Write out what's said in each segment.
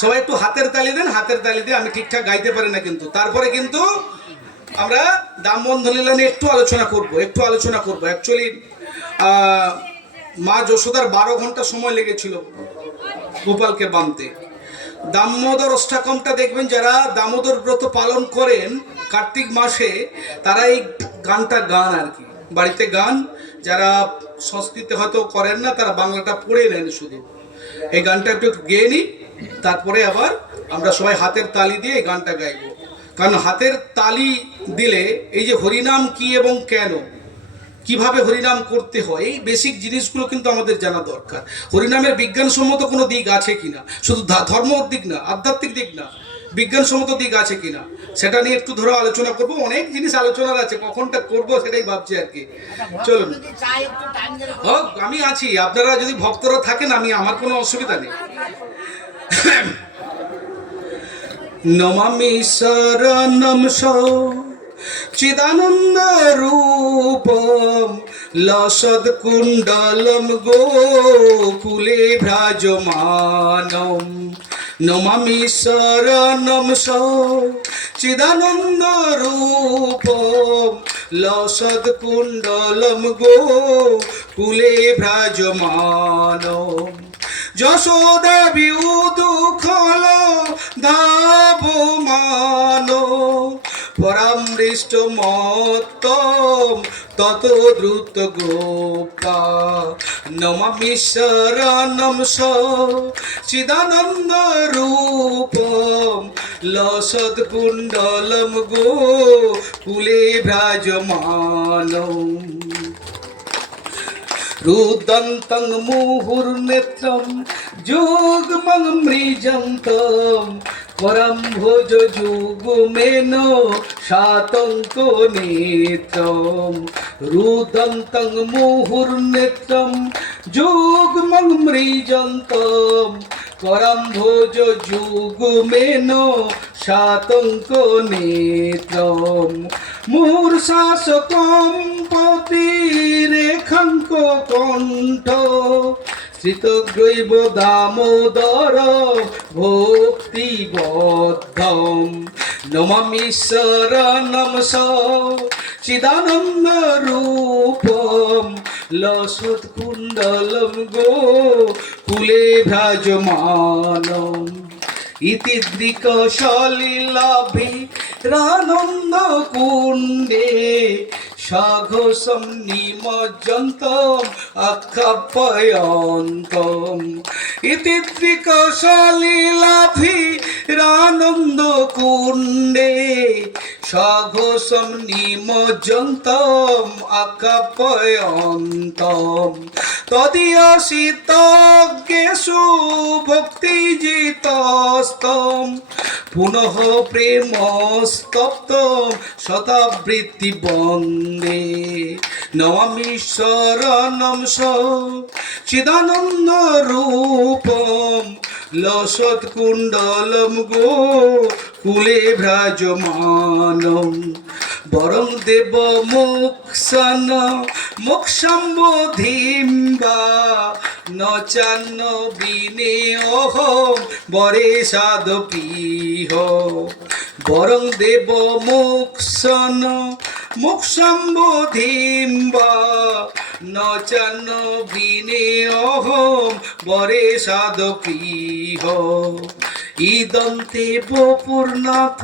সবাই একটু হাতের তালি দেন, হাতের তালি দিয়ে। আমি ঠিকঠাক গাইতে পারি না কিন্তু, তারপরে কিন্তু আমরা দামবন্ধ লীলা নিয়ে একটু আলোচনা করব। অ্যাকচুয়ালি মা যশোদার 12 ঘন্টা সময় লেগেছিল গোপালকে বাঁধতে। দামোদর অষ্টাকমটা দেখবেন, যারা দামোদর ব্রত পালন করেন কার্তিক মাসে, তারা এই গানটা গান আর কি, বাড়িতে গান। যারা সংস্কৃত হয়তো করেন না, তারা বাংলাটা পড়ে নেন শুধু। এই গানটা একটু গেয়ে নিই, তারপরে আবার আমরা সবাই হাতের তালি দিয়ে এই গানটা গাইব। কারণ হাতের তালি দিলে এই যে হরিনাম কি এবং কেন, কিভাবে হরিনাম করতে হয়, এই বেসিক জিনিসগুলো কিন্তু আমাদের জানা দরকার। হরিনামের বিজ্ঞানসম্মত কোনো দিক আছে কিনা, শুধু ধর্ম দিক না, আধ্যাত্মিক দিক না, বিজ্ঞানসম্মত দিক আছে কিনা, সেটা নিয়ে একটু ধরে আলোচনা করব। অনেক জিনিস আলোচনার আছে, কখনটা করব সেটাই ভাবছি আর কি। চলুন, হোক, আমি আছি। আপনারা যদি ভক্তরা থাকেন, আমার কোনো অসুবিধা নেই। নমামি শরণম চিদানন্দ রূপম লসদ কুণ্ডলম গোকুলে ভ্রাজমানম। নমামি শরণম চিদানন্দ রূপম লসদ কুণ্ডলম গোকুলে ভ্রাজমানম। যশোদা বিউদুখল ধাবমানো পরামৃষ্ট মত্তম তত দ্রুত গোপা। নমামি শরণম চিদানন্দ রূপম লসদ কুণ্ডলম গোকুলে ভ্রাজমানম। রুদন্তং মুহুর্নেত্রম যুগ্মং মৃজন্তম পরম ভোজ যুগমেন শাতঙ্ক নেত্রম। রুদন্তং মুহুর্নেত্রম যুগ্মং মৃজন্তম পরম ভোজ যুগমেন শাতঙ্ক নেত্রম। মূর্ষাসকম পতিরেখাঙ্ক কণ্ঠ শ্রিতগ্রৈব দামোদর ভক্তিবদ্ধম। নমামি শরণম চিদানন্দ রূপম লসৎ কুণ্ডলম গোকুলে ভ্রাজমানম। ইতি দৃক সলিলাভিরানন্দ কুণ্ডে সাঘোষম নিমজ্জন্তম আখ্যাপয়ন্তম। ইতি দৃক সলিলাভিরানন্দ কুণ্ডে সাঘোষম নিমজ্জন্তম আখ্যাপয়ন্তম। তদীয়সিতজ্ঞেষু ভক্তিজিতস্তম পুনঃ প্রেমস্তপ্তম শতাবৃত্তি বন্দে। নমামি শরণম চিদানন্দ রূপম লসৎ কুণ্ডলম গোকুলে ভ্রাজমানম। বরং দেব মোক্ষণ মোক্ষম্বোধিম বা ন চান্ন বিনে অহম বরে সাধপীহ। বরং দেব মোক্ষণ মোক্ষম্বোধিম বা ন চান্ন বিনে অহম বরে সাধপীহ। ইদন্তে বপুর্নাথ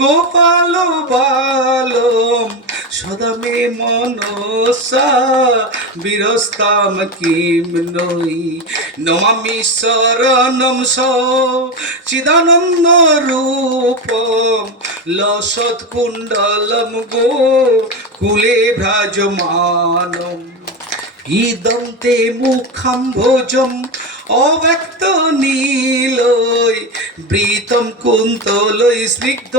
গোপাল বালম সদা মে মনসা বিরস্তাম কিম নই। নমামি শরণম চিদানন্দ রূপম লসৎ কুণ্ডলম গোকুলে ভ্রাজমানম। ইদন্তে মুখাম্ভোজম অব্যক্ত নীলয় বৃতম কুন্তলয় স্নিগ্ধ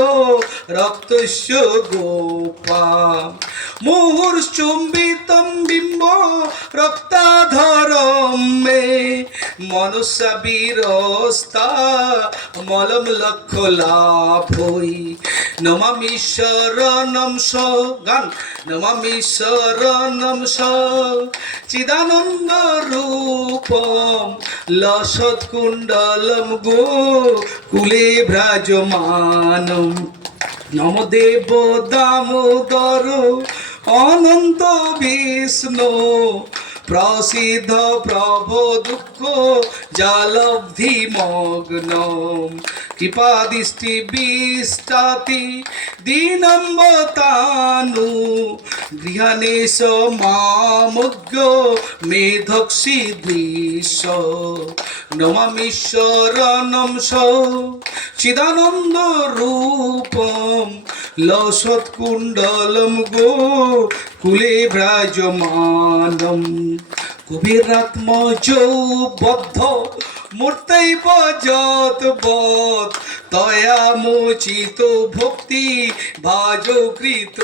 রক্তস্য গোপা। মুহুর্চুম্বিতম বিম্ব রক্তাধরম মে মনুষ্য বীরস্তা মলম লক্ষ লাভ হই। নমামি শরণম স গান নমামি শরণম স চিদানন্দ রূপম লসৎ কুণ্ডলম গো কুলে ভ্রাজমানম। নম দেব দামোদর অনন্ত বিষ্ণু প্রসিদ্ধ প্রভ দুঃখ জালব্ধি মগ্নম। কৃপা দৃষ্টি বিষ্টাতি দীনম্বতানু গৃহানেশ মামজ্ঞ মেধক্ষি দৃশ। নমামিশ্বরণম স চিদানন্দ রূপম লসৎকুণ্ডলম গো কুলে ভ্রাজমানম। কুবেরাত্মজ বদ্ধ মূর্তৈব যৎবৎ তয়া মোচিত ভক্তি ভাজ কৃত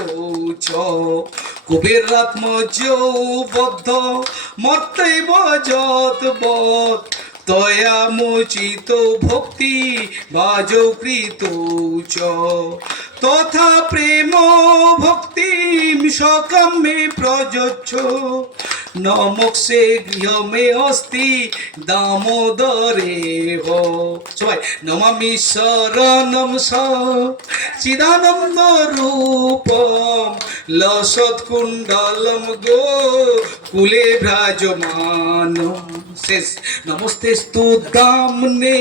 চ। কুবেরাত্মজ বদ্ধ মূর্তৈব যৎবৎ তয়া মোচিত ভক্তি ভাজ কৃত চ। তথা প্রেম ভক্তিম সকামে প্রযচ্ছ নমোক্ষে গৃহ মে অস্তি দামোদরে হ। সবাই নমামি শরণম স চিদানন্দ রূপম লসৎ কুণ্ডলম গো কুলে ভ্রাজমানম। শেষ নমস্তেস্তু দামনে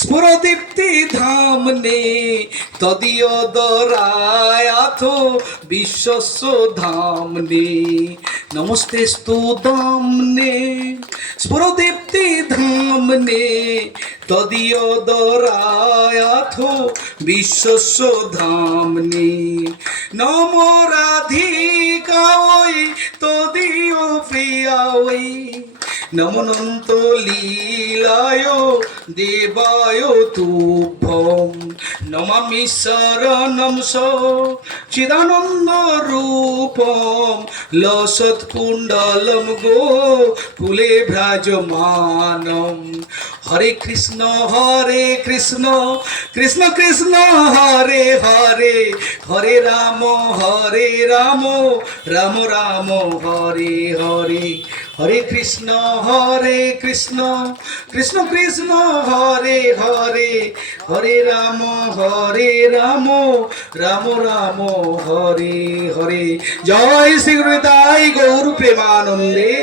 স্ফুরদীপ্তি ধামনে তদীয়দরায়াথ বিশ্বস্য ধামনে। নমস্তেস্তু দামনে স্ফুরদীপ্তি ধামনে তদীয়দরায়াথ বিশ্বস্য ধামনে। নম রাধিকায় তদীয় প্রিয়ায় নমনন্ত লীলায় দেবায় তুভ্যম। নমামি শরণম স চিদানন্দ রূপম লসৎ কুণ্ডলম গো কুলে ভ্রাজমানম। হরে কৃষ্ণ কৃষ্ণ কৃষ্ণ হরে হরে হরে রাম রাম রাম হরে হরে। হরে কৃষ্ণ কৃষ্ণ কৃষ্ণ হরে হরে হরে রাম রাম রাম হরে হরে। জয় শ্রী গুরুদাই গৌর প্রেমানন্দে।